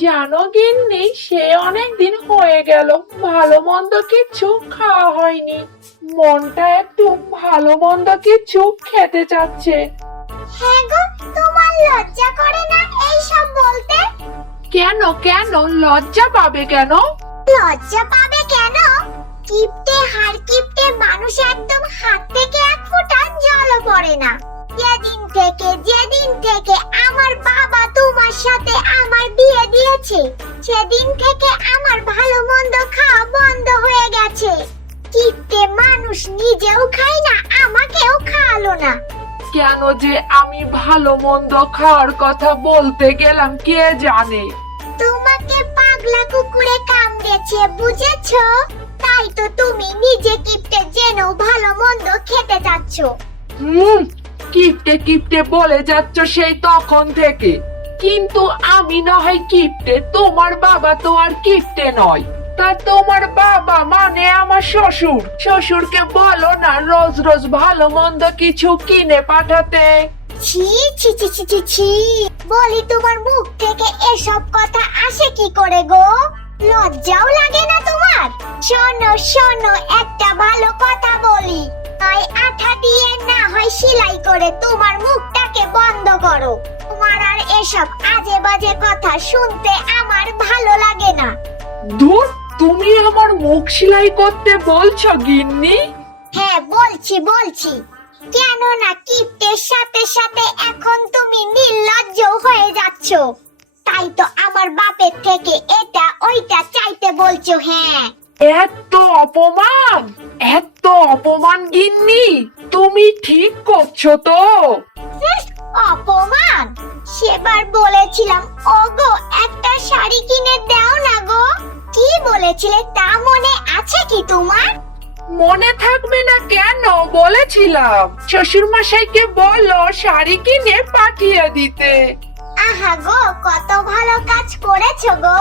জানো গিন্নি সে অনেক দিন হয়ে গেল। ভালো মন্দ কিছু খাওয়া হয়নি। মনটা একটু ভালো মন্দ কিছু খেতে চাচ্ছে। হ্যাঁ গো তোমার লজ্জা করে না এই সব বলতে? কেন কেন? লজ্জা পাবে কেন? লজ্জা পাবে কেন? কিপটে হার কিপটে মানুষ একদম হাত থেকে এক ফোঁটা জলও পড়ে না। যেদিন থেকে যেদিন থেকে আমার বাবা তোমার সাথে আমার বিয়ে দিয়েছে। সেদিন থেকে আমার ভালো মন্দ খাওয়া বন্ধ হয়ে গেছে। কিপটে মানুষ নিজেও খায় না আমাকেও খাওয়ালো না। কেন যে আমি ভালো মন্দ খাওয়ার কথা বলতে গেলাম কে জানে? তোমাকে পাগলা কুকুরে কামড়েছে বুঝেছ? তাই তো তুমি নিজে কিপটে জেনেও ভালো মন্দ খেতে চাচ্ছ হুম কিপটে কিপটে বলে যাচ্ছ সেই তখন থেকে। কিন্তু আমি না হয় কিপটে, তোমার বাবা তো আর কিপটে নয়। তা তোমার বাবা মানে আমার শ্বশুর। শ্বশুরকে বলো না, রোজ রোজ ভালো মন্দ কিছু কিনে পাঠাতে। ছি ছি ছি ছি ছি বলি, তোমার মুখ থেকে এসব কথা আসে কি করে গো? লজ্জাও লাগে না তোমার? শোনো শোনো, একটা ভালো কথা বলি। হয় আঠা দিয়ে না হয় সেলাই করে তোমার মুখটাকে বন্ধ করো। তোমার আর এসব আজে বাজে কথা শুনতে আমার ভালো লাগে না। ধুর তুমি আমার মুখ সেলাই করতে বলছো গিন্নি? হ্যাঁ বলছি বলছি। কেন না কিপ্টের সাথে সাথে এখন তুমি নির্লজ্জ হয়ে যাচ্ছ। তাই তো আমার বাপের থেকে এটা ওইটা চাইতে বলছো হ্যাঁ। এত অপমান এত অপমান গিন্নি। তুমি ঠিক করছ তো। অপমান? সেবার বলেছিলাম ওগো একটা শাড়ি কিনে দাও না গো। কি বলেছিলে তা মনে আছে কি তোমার? মনে থাকবে না কেন? বলেছিলাম। শ্বশুর মশাইকে বলো শাড়ি কিনে পাঠিয়ে দিতে। আহা গো কত ভালো কাজ করেছ গো।